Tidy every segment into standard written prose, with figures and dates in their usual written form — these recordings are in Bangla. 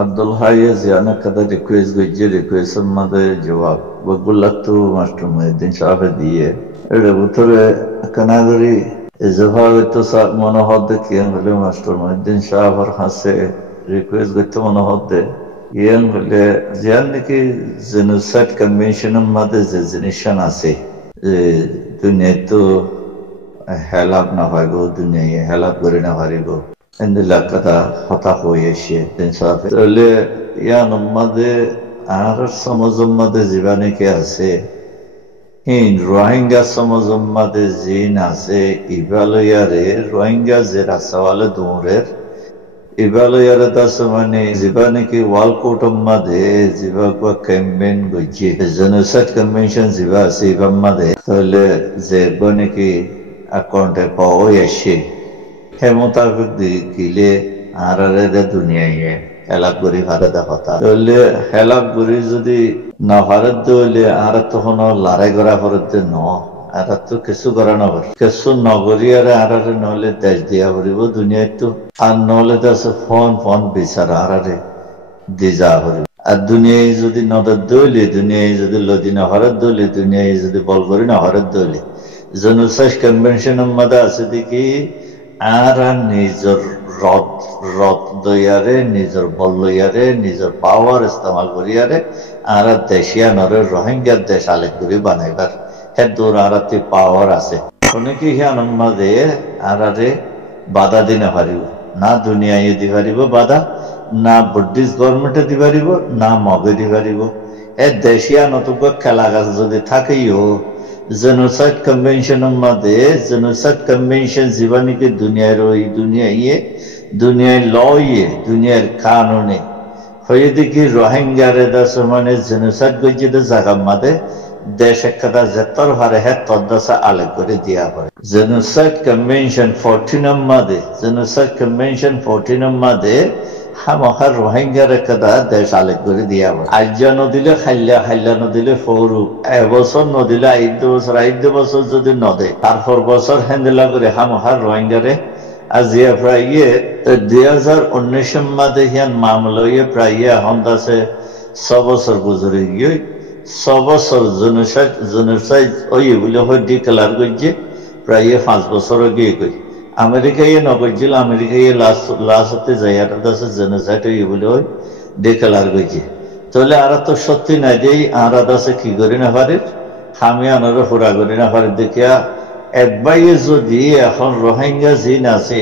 Abdul Hayy Ziana kada request gojje request made jawab bagulaktu master Muhyiddin Shah diye ere butore kanagari ezahawe to sa monohod kiyan hole master Muhyiddin Shah har hase request gojte monohod yan hole ziyan ki genocide convention made zinishan ase dunya to helap na hoygo dunya helap gori na harigo Endila kada hata hoyeshe insafe öyle yanımade ar samazımade zibane ke ase in Rohingya samazımade zin ase ibalayare Rohingya zera sawale durer ibalayare dasmane zibane ki walkotummade zibakwa campaign goji genocide convention ziba ase ibamade öyle zebane ki akonte hoyeshe হেমতাফিক দিলে আরারে দুনিয়ায় হেলাপ করি ভারতে কথা তাহলে হেলাপ করি যদি না ভারত দিলে আর তখন লড়াই করা ভারতে ন আর তো কিছু করা না পারে কিছু নগরী আরারে নহলে দেশ দিয়া পড়িব দুনিয়ায় তো আর নহলে দেশ ফোন ফোন বিচার আরারে দি যা পড়িব আর দুনিয়ায় যদি নদর দইলে দুনিয়ায় যদি লদি না ভারত দইলে দুনিয়ায় যদি বল করি না ভারত দইলে জেনোসাইড কনভেনশনের মধ্যে আছে দেখি আর নিজের রথ দইয়ারে নিজের বল লইয়ারে নিজের পাওয়ার ইস্তেমাল করিয়ারে আর দেশিয়ানরে রোহিঙ্গার দেশ আলেক করে বানাইবার হে দূর আরাতে পাওয়ার আছে অনেকে হিয়ানোর মাঝে আরারে বাধা দিনে পারিব না দুনিয়ায় দি পারিব বাধা না বুদ্ধিস্ট গভর্নমেন্টে দি পারিব না মগে দি পারিব এ দেশিয়ানতক খেলা গাছ যদি থাকেও জেনোসাইড কনভেনশনের মধ্যে জেনোসাইড কনভেনশন জীবনীকে দুনিয়ার ওই দুনিয়ায় লয়ে দুনিয়ার কানুনে হয়ে দেখি রোহিঙ্গারে দাস মানে জেনোসাইড গজ্জিতে জায়গা মাদে দেশ একটা যেতর হারে হে তদ্দাসা আলেক করে দিয়া হয় জেনোসাইড কনভেনশন 14 মাদে জেনোসাইড কনভেনশন 14 মাদে হামহার রোহিঙ্গার একটা দেশ আলেক করে দিয়া হয় আজ্জা নদিলে খাইলা নদিলে ফৌরু এবছর নদিলে 8 বছর যদি নদে তারপর বছর হ্যান্ডেলা করে হামহার রোহিঙ্গারে আজিয়া প্রায় 2019 মাদে হিয়ান মামলা প্রায় এখন দাসে 6 বছর গুজরে গিয়ে 6 বছর জেনোসাইড ওই বলে হয় ডিক্লার করছে প্রায় 5 বছর গিয়ে কই আমেরিকায় নগরজিল আমেরিকায় লাস্টতে যাইয়াটা দাসে জেনোসাইড ওই বলে হয় ডিক্লার করছে তাহলে আর তো সত্যি নাই যে আর দাসে কি করি না পারে আমি আনারে হুরা করি না পারে দেখিয়া একবাইয়ে যদি এখন রোহিঙ্গা জিন আছে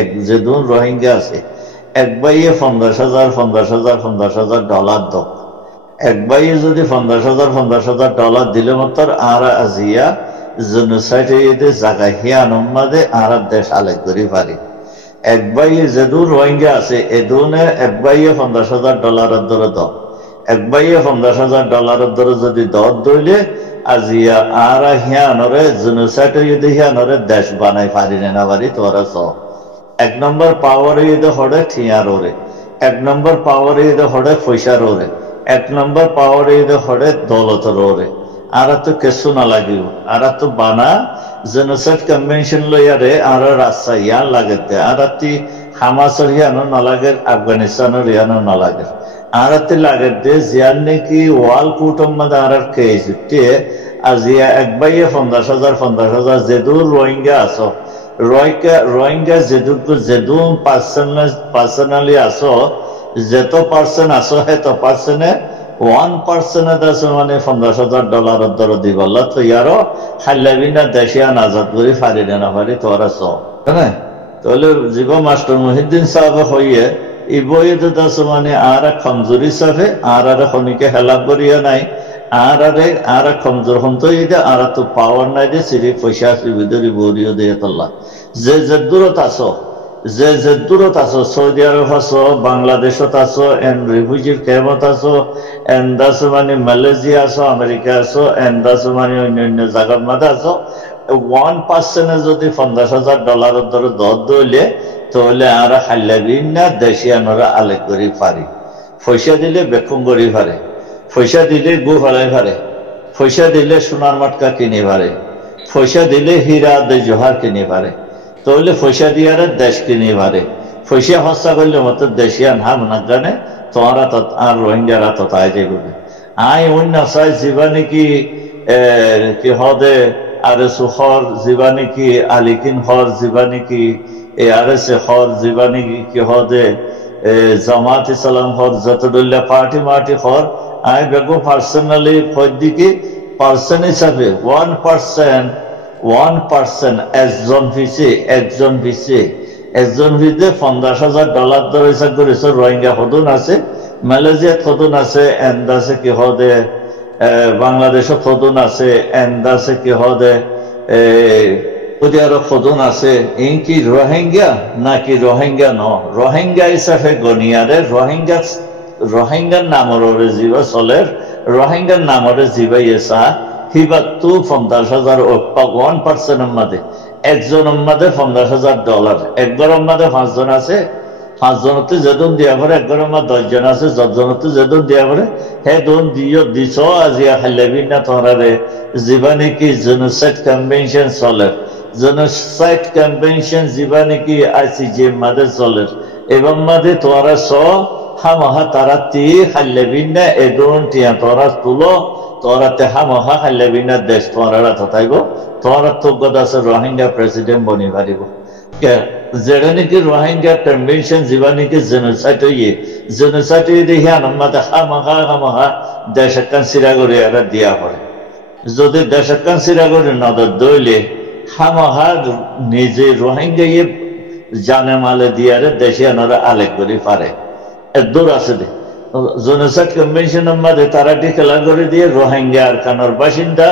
এক যেদুন রোহিঙ্গা আছে একবাইয়ে $15,000 দক একবাইয়ে যদি $15,000 দিলে মাত্র আর আজিয়া জেনোসাইড এতে জায়গা হিয়ানোর মাঝে আর দেশ আলেক করি পারি একবাইয়ে যেদুন রোহিঙ্গা আছে এদুনে একবাইয়ে $15,000 ধরে দ একবাইয়ে $15,000 ধরে যদি দর দইলে আজিয়া আর হিয়ানরে জেনোসাইড যদি হিয়ানরে দেশ বানাই পারি না পারি তোরা চ 1 নম্বর পাওয়ার ইদে হড়ে ঠিয়ার ওরে 1 নম্বর পাওয়ার ইদে হড়ে পয়সার ওরে 1 নম্বর পাওয়ার ইদে হড়ে দৌলতর ওরে আর তো কিছু না লাগিব আর তো বানা জেনোসাইড কনভেনশন লইয়ারে আর রাস্তা ইয়ান লাগেতে আর তি হামাসর হিয়ানো না লাগে আফগানিস্তানের হিয়ানো না লাগে আর তি লাগে দে জিয়ান নাকি ওয়াল কুটম মধ্যে আর কেজতে আজিয়া একবাইয়ে 50,000 যেদুর রোহিঙ্গা আছো রোহিঙ্গা যেদুন পার্সোনালি আছো যেত পার্সন আছো হেত পার্সনে 1% আছে মানে $15,000 দর দিবল্লা তো ইয়ারো হাল্লাবিনা দেশিয়ান আজাদ করে ফারি না ফারি তোরা চ হ্যাঁ তাহলে জীব মাস্টার মুহিদ্দিন সাহেব হইয়ে এই বইয়ে তো দাস মানে আর কমজোরি সাফে আর খনিকে হেলাপ করিয়া নাই আর কমজোর হন তো এই আর তো পাওয়ার নাই যে সিরি পয়সা সুবিধরি বরিও দিয়ে তোলা যে দূরত আছো সৌদি আরব আছো বাংলাদেশত আছো এন্ড রিফিউজির ক্যাম্পত আছো এন্ড দাস মানে মালয়েশিয়া আছো আমেরিকা আছো এন্ড দাস মানে অন্যান্য জায়গার মধ্যে আছো 1% যদি $15,000 ধরে দর দইলে তাহলে আর হাল্লাবিন না দেশিয়ানরা আলেক করি পারি পয়সা দিলে বেকুম করি পারে পয়সা দিলে গু ফেলাই পারে পয়সা দিলে সোনার মাটকা কিনে পারে পয়সা দিলে হীরা দে জোহার কিনে পারে তাহলে পয়সা দিয়ে দেশ কিনে পারে পয়সা হস্তা করলে মতো দেশিয়ান হাম না জানে তোরা তো আর রোহিঙ্গারা তো তাই যাইব আই অন্য চাই জীবানি কি হদে আর সুখর জীবানি কি আলিকিন হর জীবানি কি এ আর এসে হর জীবানি কি হদে জামাত ইসলাম হর যতদুল্লাহ পার্টি মার্টি হর আই বেগো পার্সোনালি দিকে পার্সন হিসাবে 1% একজন ভিসে 50,000 ধরে হিসাব করেছে রোহিঙ্গা হদুন আছে মালয়েশিয়াত হদুন আছে এন্ড আছে কি হদে বাংলাদেশত হদুন আছে এন্ড আছে কি হদে সৌদি আরব হদুন আছে ইনকি রোহিঙ্গা নাকি রোহিঙ্গা ন রোহিঙ্গা হিসাবে গনিয়ারে রোহিঙ্গার নামরে জীব চলের রোহিঙ্গার নামরে জীবাই এসা হিবাত্তু 50,000 1% মাঝে একজনের মাঝে $50,000 একজনের মাঝে 5 জন আছে 5 জনতে যেদিন দিয়া পরে একজনের মাঝে 10 জন আছে 10 জনতে যেদিন দিয়া পরে হে দোন দিছ আজিয়া খাইলেবি না তোরারে জীবানি কি জেনোসাইড কনভেনশন চলে জেনোসাইড কনভেনশন জীবানি কি আইসিজে মাঝে চলে এবং মাঝে তোরা হামহা তারা তি খাইলেবি না এদন টিয়া তোরা তুলো তোরাতে হামহা খাইলেবি না দেশ তোরা থাইব তোরা তো গদ আছে রোহিঙ্গা প্রেসিডেন্ট বনি পারিব যেটা নাকি রোহিঙ্গা কনভেনশন জীবা নাকি জেনোসাইড দেখি আনন্দ হামহা দেশ একান সিরা করে এরা দিয়া পড়ে যদি দেশ একান সিরা করে নজর দইলে হামহা নিজে রোহিঙ্গা জানে মালে দিয়ারে দেশে আনারা আলেক করে পারে দূর আছে দে জেনোসাইড কনভেনশনের মধ্যে তারা ডিক্লেয়ার করে দিয়ে রোহিঙ্গা আর কানোর বাসিন্দা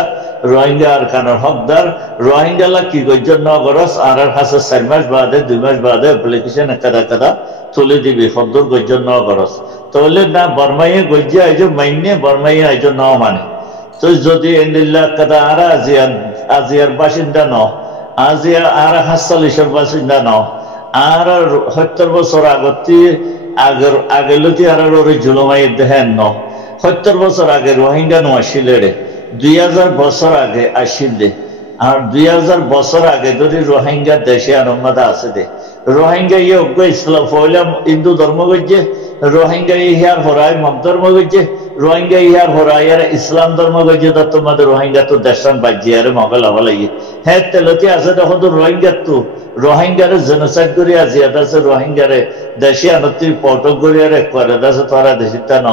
রোহিঙ্গা আর কানোর হকদার রোহিঙ্গালা কি গজ্জন নগরস আর হাসে 4 মাস বাদে 2 মাস বাদে অ্যাপ্লিকেশন কাদা তুলে দিবি সদ্দুর গজ্জন নগরস তাহলে না বর্মাইয়ে গজ্জে আইজো মাইনে বর্মাইয়ে আইজো ন মানে তো যদি এন্দিল্লা কাদা আর আজিয়ার বাসিন্দা ন আজিয়া আর 47 বাসিন্দা ন আর 70 বছর আগেলতি আর জুলুমাই দেখেন ন 70 বছর আগে রোহিঙ্গা নো আসিলে রে 2000 বছর আগে আসিলে আর 2000 বছর আগে যদি রোহিঙ্গা দেশে আনন্দ আছে দে রোহিঙ্গা ইসলাম হইলাম হিন্দু ধর্ম গজ্জে রোহিঙ্গা ইহার হরাই মত ধর্ম গজ্জে রোহিঙ্গা ইহার হরাই আর ইসলাম ধর্ম গজ্জে তোমাদের রোহিঙ্গা তো দেশান বাজিয়ে আর মগল হবালাই হ্যাঁ তেলতি আছে তখন তো রোহিঙ্গারে জেনোসাইড করে আজিয়াত আছে রোহিঙ্গারে দেশে আনতি পটক করে আর করে আছে তোরা দেশিতা ন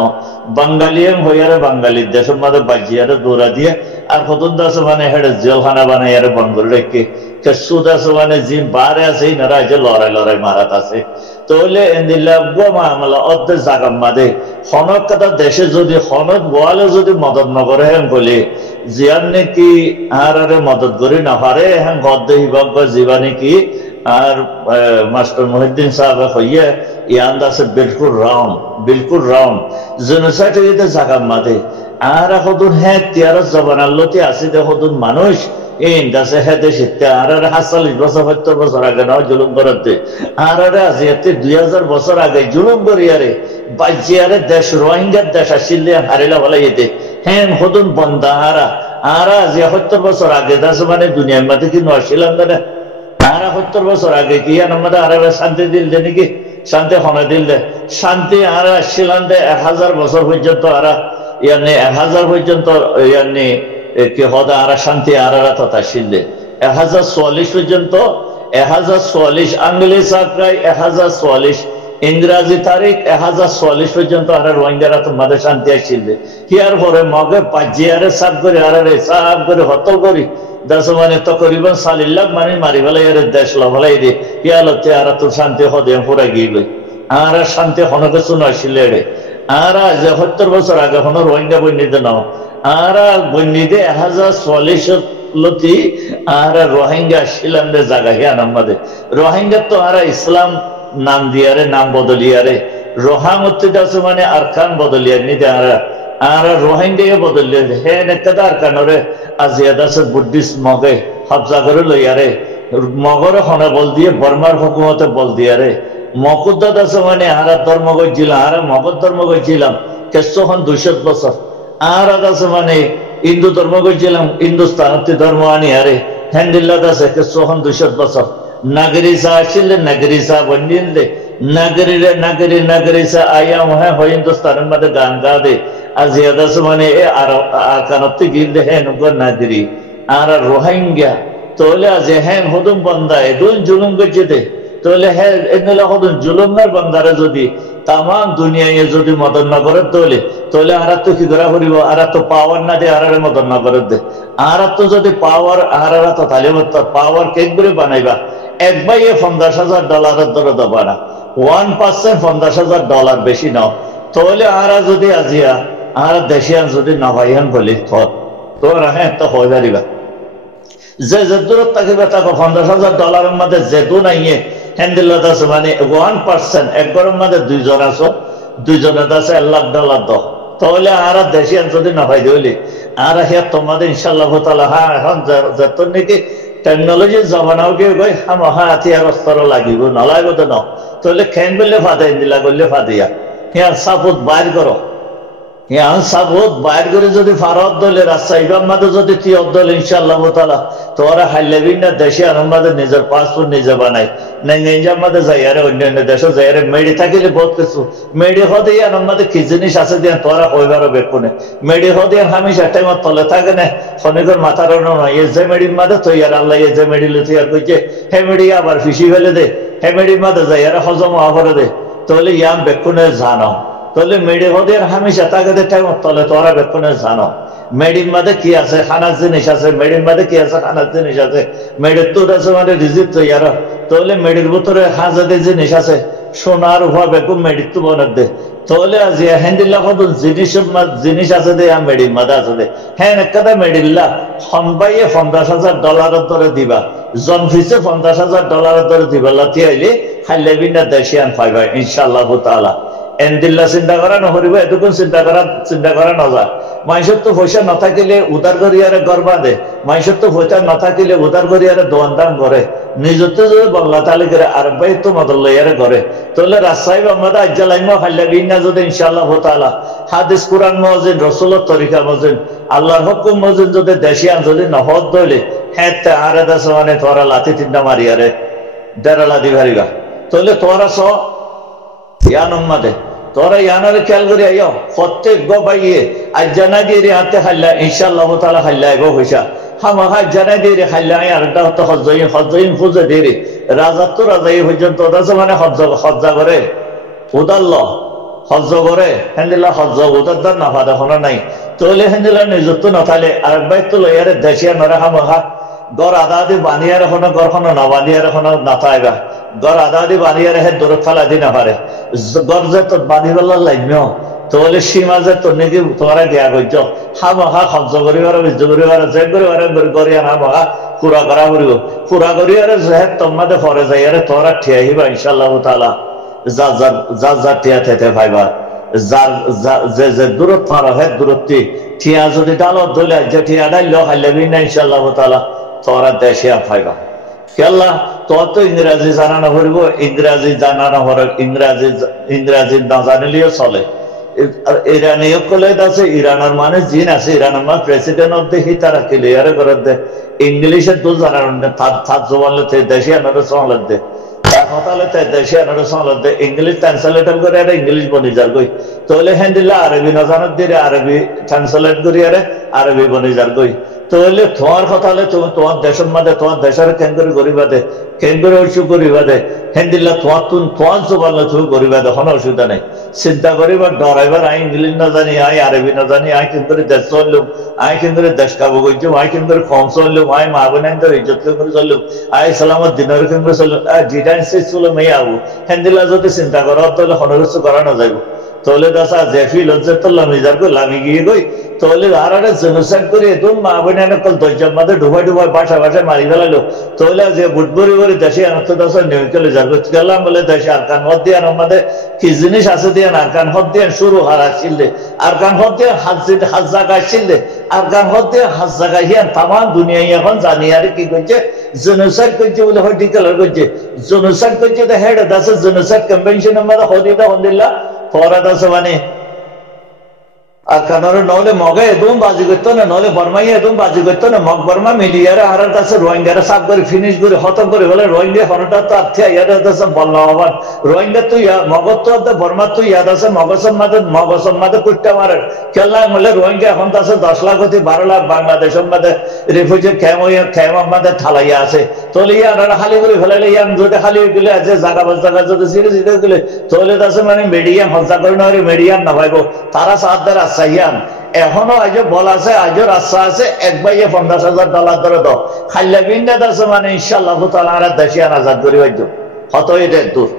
বাঙালিয়াম হইয়ারে বাঙালির দেশের মধ্যে বাজিয়ারে দৌড়া দিয়ে আর কতন আছে মানে হেডে জেলখানা বানাই আর বন্ধ করে রেখে সুদ আছে মানে জিম বারে আছে ইনারা যে লড়াই মারাত আছে তাহলে এন্দিল্লা গোমা আমলা অর্ধেক জাগাম মাদে হনক কথা দেশে যদি হনক গোয়ালে যদি মদত নগরে হ্যাঁ বলে জিয়ান নাকি আর মদত করে না পারে হ্যাঁ গদ্দে হিবাব জীবা নাকি আর মাস্টার মহিউদ্দিন সাহেব হইয়া ইয়ান্দ আছে বিলকুল রাউন্ড জেনোসাইড হইতে জাগাম মাদে আর এখন হ্যাঁ 13 জবানাল্লতি আছে দেখুন মানুষ এই দাসে হেদে শীতে আর 47 বছর 70 বছর আগে নয় জুলুম করতে আর আজি 2000 বছর আগে জুলুম করিয়ারে বাজিয়ারে দেশ রোহিঙ্গার দেশ আসিলে হারিলা বলা যেতে হ্যাঁ হদুন বন্দা আর আজি 70 বছর আগে দাস মানে দুনিয়ার মধ্যে কি নছিলাম না আর 70 বছর আগে কি আমাদের আর শান্তি দিল দে নাকি শান্তি হনে দিল দে শান্তি আর আসছিলাম দে 1000 বছর পর্যন্ত আর ইয়ানি 1000 পর্যন্ত ইয়ানি কি হদা আর শান্তি আর তথা শিললে 1044 পর্যন্ত 1044 আঙ্গুলি সাকরাই 1044 ইংরাজি তারিখ 1044 পর্যন্ত আর রোহিঙ্গারা তোমাদের শান্তি আসিলে হিয়ার পরে মগে পাজিয়ারে সাব করে আর সাব করে হতল করি দশ মানে তকরিবান 40 লাখ মানে মারি ফেলাই আর দেশ লভলাই দে হিয়ালতে আর তোর শান্তি হদে পুরা গিয়ে আর শান্তি হনকে শুনে আসিলে রে আর 70 বছর আগে হন রোহিঙ্গা বন্যিতে নাও আর বন্যিতে 1044 লতি আর রোহিঙ্গা শিলামদের জায়গা হিয়া নাম্বাদে রোহিঙ্গা তো আর ইসলাম নাম দিয়ারে নাম বদলিয়ারে রোহাঙ্গতে আছে মানে আরকান বদলিয়ার নিতে আর রোহিঙ্গা বদলিয়ে হে নেকদা আরকানরে আজিয়াদ আছে বুদ্ধিস্ট মগে হাবজা করে লইয়ারে মগরে খনে বল দিয়ে বর্মার হুকুমতে বল দিয়ারে মকুদ্দাত আছে মানে আর ধর্ম গইছিলাম আর মগর ধর্ম গইছিলাম কেশখন 200 বছর আর আছে মানে হিন্দু ধর্ম গইছিলাম হিন্দুস্তানতে ধর্ম আনি আরে হ্যান্ডিল্লাত আছে কেশখন 200 বছর নাগরিসা আসলে নাগরিসা বন্দিলে নাগরি সা আয়া মহা হয় হিন্দুস্তানের মধ্যে গান গা দে আর জিয়াদা মানে আর কানত্তি গিল দে হ্যাঁ নুগর নাগরি আর রোহিঙ্গা তোলে আজ হ্যাঁ হদুম বন্দা এদুন জুলুম গজে দে তোলে হ্যাঁ এনলা হদুন জুলুমের বন্দারে যদি তাম দুনিয়ায় যদি মদন নগরের তোলে আর তো কি করা করিব আর তো পাওয়ার না দে আর মদন নগরের দে আর তো যদি পাওয়ার আর তো তাহলে পাওয়ার কেক করে বানাইবা একবার $50,000 ধরে দেবা না 1% $50,000 বেশি নাও তাহলে আর যদি আজিয়া আর দেশিয়ান যদি নভাইয়ান বলি তোর হ্যাঁ তো হয়ে যারিবা যে দূরত থাকিবে তাকে $50,000 মধ্যে যেদু নাইয়ে হ্যান্ডিল্লাত আছে মানে 1% একবারের মধ্যে দুইজন আছো দুইজনের আছে $1,00,000 দাও তাহলে আর দেশিয়ান যদি নভাই দিলি আর হ্যাঁ তোমাদের ইনশাআল্লাহ তাআলা হ্যাঁ এখন যত নাকি টেকনোলজির জমানাও গিয়ে গই হামহা হাতিয়ার অস্ত্র লাগিব নলাইব তো ন তাহলে খেন বললে ফাদাই দিলা করলে ফাদিয়া হ্যাঁ সাপোর্ট বাইর করো হ্যাঁ সাপোর্ট বাইর করে যদি ফারত দলে রাজশাহীর মাঝে যদি তিয়ত দল ইনশাআল্লাহ তাআলা তোরা হাইলেবি না দেশে আমাদের নিজের পাসপোর্ট নিজে বানাই নাই নিজের মাঝে যাই আরে অন্যান্য দেশে যাই আরে মেডি থাকিলে বহুত কিছু মেডি হতে আমাদের কি জিনিস আছে দিয়ে তোরা হইবারও বেকুনে মেডি হতে হামিশা টাইম তলে থাকে না খনিকর মাথার নয় এ যে মেডির মাঝে তৈয়ার আল্লাহ এ যে মেডিলে তৈয়ার করছে হে মেডি আবার ফিসি ফেলে দে হে মেডির মাঝে যাই আরে হজম করে দে তাহলে ইয়াম বেকুনে জানো তাহলে মেডি হতে হামিশা থাকে টাইম তলে তোরা বেকুনে জানো মেডির মধ্যে কি আছে খানার জিনিস আছে মেডির মধ্যে কি আছে খানার জিনিস আছে মেডির তো আছে মানে রিজিক তৈয়ার তাহলে মেডির ভিতরে হাজাদের জিনিস আছে সোনার উভা বেকুম মেডির তো বনার দে তাহলে আজ হ্যান্ডিল্লা কত জিনিস আছে দে মেডির মধ্যে আছে দে হ্যাঁ একটা মেডিল্লা সম্বাইয়ে $50,000 ধরে দিবা জন ফিসে $50,000 ধরে দিবা লাতি আইলে খাইলেবি না দেশিয়ান পাইবা ইনশাআল্লাহ তাআলা এন্দিল্লা চিন্তা করা নহরিব এতক্ষণ চিন্তা করা নজা মানুষের তো পয়সা না থাকিলে উদার করিয়ারে ঘর বাঁধে মানুষের তো পয়সা না থাকিলে উদার করিয়ারে দোয়ান দাম করে নিজের তো যদি বল্লা তালে করে আর ভাই তো মদল লইয়ারে করে তাহলে রাজশাহী আমাদের আজ্জালাইমা খাইলাবি না যদি ইনশাআল্লাহ তাআলা হাদিস কুরআন মজিদ রসুলের তরিকা মজিদ আল্লাহর হুকুম মজিদ যদি দেশিয়ান যদি নহদ দইলে হ্যাঁ আরে দাস মানে তোরা লাথি তিনটা মারিয়ারে দেড়ালা দিভারিবা তাহলে তোরা স ইয়ান উম্মাদে তোরা ইয়ানারে খেয়াল করে আইও প্রত্যেক গো বাইয়ে আজ জানা দিয়ে রে হাতে খাইলা ইনশাআল্লাহ তাআলা খাইলা গো হইসা হামাহা জানা দিয়ে রে খাইলা আর দা তো হজ্জাইন ফুজে দিয়ে রে রাজা তো রাজাই পর্যন্ত দাস মানে হজ্জা করে উদাল্ল হজ্জ করে হেন্দিল্লা হজ্জ উদার না ফাদা হনা নাই তাহলে হেন্দিল্লা নিযুক্ত না থাকলে আর বাইক তো লইয়ারে দেশিয়া নরা হামাহা গড় আদা দি বানিয়ার এখন গড়খন না বানিয়ার এখন না থাকবা গড় আদা দি বানিয়ার হে দূর ফালা দি না পারে গড় যে তোর বানিবেলা লাগবে তাহলে সীমা যে তোর নাকি তোরা দিয়া গজ্জ হামাহা হজ্জ করিবার বিজ্জ করিবার যে করিবার করিয়া হামাহা পুরা করা করিব পুরা করিয়ারে যে তোমাদের ফরে যাইয়ারে তোরা ঠিয়া আহিবা ইনশাআল্লাহ তাআলা যা টিয়া থেতে পাইবা যার যে দূরত পারা হে দূরত্বে ঠিয়া যদি ডালত ধরলে যে ঠিয়া ডাইল খাইলেবি না ইনশাআল্লাহ তাআলা তোরা দেশে পাইবা কেল্লা তোর তো ইংরাজি জানানো করিব ইংরাজি জানানো হর ইংরাজি না জানিলেও চলে ইরানীয় কলেজ আছে ইরানের মানে জিন আছে ইরানের মানে প্রেসিডেন্ট অফ দেখি তারা ক্লিয়ার করে দে ইংলিশে তো জানানো থাক জবানলে দেশে আনারে চলে দে কথালে দেশে আনারে চলে দে ইংলিশ ট্রান্সলেটর করে আরে ইংলিশ বনি যার গই তাহলে হ্যান্ডিল্লা আরবি না জানার দিয়ে আরবি ট্রান্সলেট করি আরে আরবি বনি যার গই তাহলে তোমার কথা হলে তুমি তোমার দেশের মধ্যে তোমার দেশের কেন্দ্রে গরিবা দে কেন্দ্রে উৎসু করিবা দে হ্যান্ডিল্লা তোমার জবানলে তুমি গরিবা দে কোনো অসুবিধা নেই চিন্তা করিবার ডরাইবার আই ইংলিশ না জানি আই আরবি না জানি আই কিন্তু দেশ চললুম আই কিন্তু দেশ খাবো করছুম আই কিন্তু কম চললুম আই মা বোনের ইজ্জত করে চললুম আই সালামত দিনের কেন্দ্রে চললুম যেটা চলুম এই আবু হ্যান্ডিল্লা যদি চিন্তা করো তাহলে কোনো কিছু করা না যাইব তাহলে দাসা জেফি লজ্জা তো লামি যার গই লামি গিয়ে গই তাহলে আর একটা জেনোসাইড করে একদম মা বোনের দরজার মধ্যে ডুবাই বাসা মারি ফেলালো তাহলে যে বুটবরি করে দেশে আনতে দাসা নিউকেলে যার গেলাম বলে দেশে আর কান হদ দিয়ে আমাদের কি জিনিস আছে দিয়ে আর কান হদ দিয়ে শুরু হার আসছিল আর কান হদ দিয়ে হাজ জায়গা আসছিল আর কান হদ দিয়ে হাজ জায়গা হিয়ান তাম দুনিয়া এখন জানি আর কি করছে জেনোসাইড করছে বলে হয় ডিক্লেয়ার করছে জেনোসাইড করছে হেড দাসে জেনোসাইড কনভেনশনের মধ্যে হদিদা হন্দিল্লা ফরাদ আছে মানে আর কারণ নহলে মগে একদম বাজি করতো না, নহলে বর্মাই একদম বাজি করতো না। মগ বর্মা মিডিয়ারে হারার কাছে রোহিঙ্গারা সাফ করে ফিনিশ করে খতম করে বলে রোহিঙ্গা হনটা তো আর্থিয়া ইয়াদ আছে বল্লা হবার রোহিঙ্গা তো মগত তো বর্মা তো ইয়াদ আছে মগসম মাদে কুট্টা মারে খেলা বলে রোহিঙ্গা এখন তো আছে 10 লাখ অতি 12 লাখ বাংলাদেশের মধ্যে রিফিউজি ক্যাম্প মধ্যে ঠালাইয়া আছে। তোলে ইয়ারা খালি করে ফেলাইলে ইয়াম যদি খালি গেলে আছে জায়গা জায়গা যদি সিরিজ দিলে তোলে আছে মানে মিডিয়াম হত্যা করে না মিডিয়াম না ভাইব তারা সাহায্যের আশ্বাইয়ান এখনো আজ বলা আছে আজও রাস্তা আছে এক বাইয়ে $50,000 ধরে দাও খাইলা বিন্দাত আছে মানে ইনশাআল্লাহ তাআলা দেশিয়ান আজাদ করি হইতো হত এটা দূর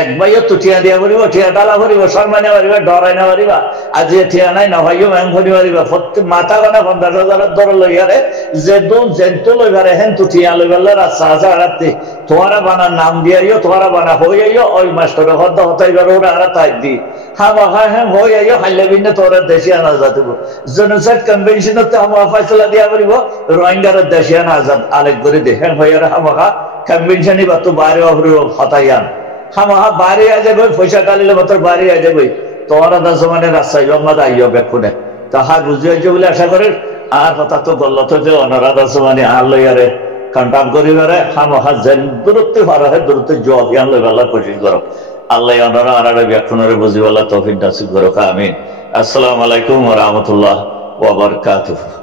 এক বাইয়ে তো ঠিয়া দিয়া করিব ঠিয়া ডালা করিব সম্মানে পারিবা ডরাই না পারিবা আজ ঠিয়া নাই না ভাইও ম্যাং করি পারিবা প্রত্যেক মাথা গানা $50,000 ধরে লইয়ারে যে দোন জেন্টু লইবারে হেন তো ঠিয়া লইবালে রাস্তা আছে রাতে তোমারা বানা নাম দিয়াইও তোমারা বানা হইয়াইও ওই মাস্টার হদ্দ হতাইবার ওরা আর তাই দি হ্যাঁ হইয়াইও খাইলা বিন্দে তোরা দেশিয়ান আজাদ হইব জেনোসাইড কনভেনশনতে আমরা ফয়সালা দিয়া করিব রোহিঙ্গার দেশিয়ান আজাদ আলেক করে দে হ্যাঁ হইয়ারে হামাহা কনভেনশনই বা তো বাইরে অফরিও হতাইয়ান হামাহা বাইরে আ যাবে পয়সা কালিলে মাত্র বাইরে আ যাবে তোরা দাস মানে রাস্তায় জমা দাইও বেকুনে তাহা বুঝিয়েছে বলে আশা করে আর কথা তো বলল তো যে অনারা দাস মানে আর লইয়ারে কন্টাক্ট করিবারে হামাহা যেন দূরত্বে পারা হয় দূরত্বে জবাব ইয়ান লইবালা কোশিশ করো আল্লাহ অনারা আর ব্যাখ্যানরে বুঝিবালা তৌফিক নাসিব করো আমিন। আসসালামু আলাইকুম ওয়া রাহমাতুল্লাহ ওয়া বারাকাতুহু।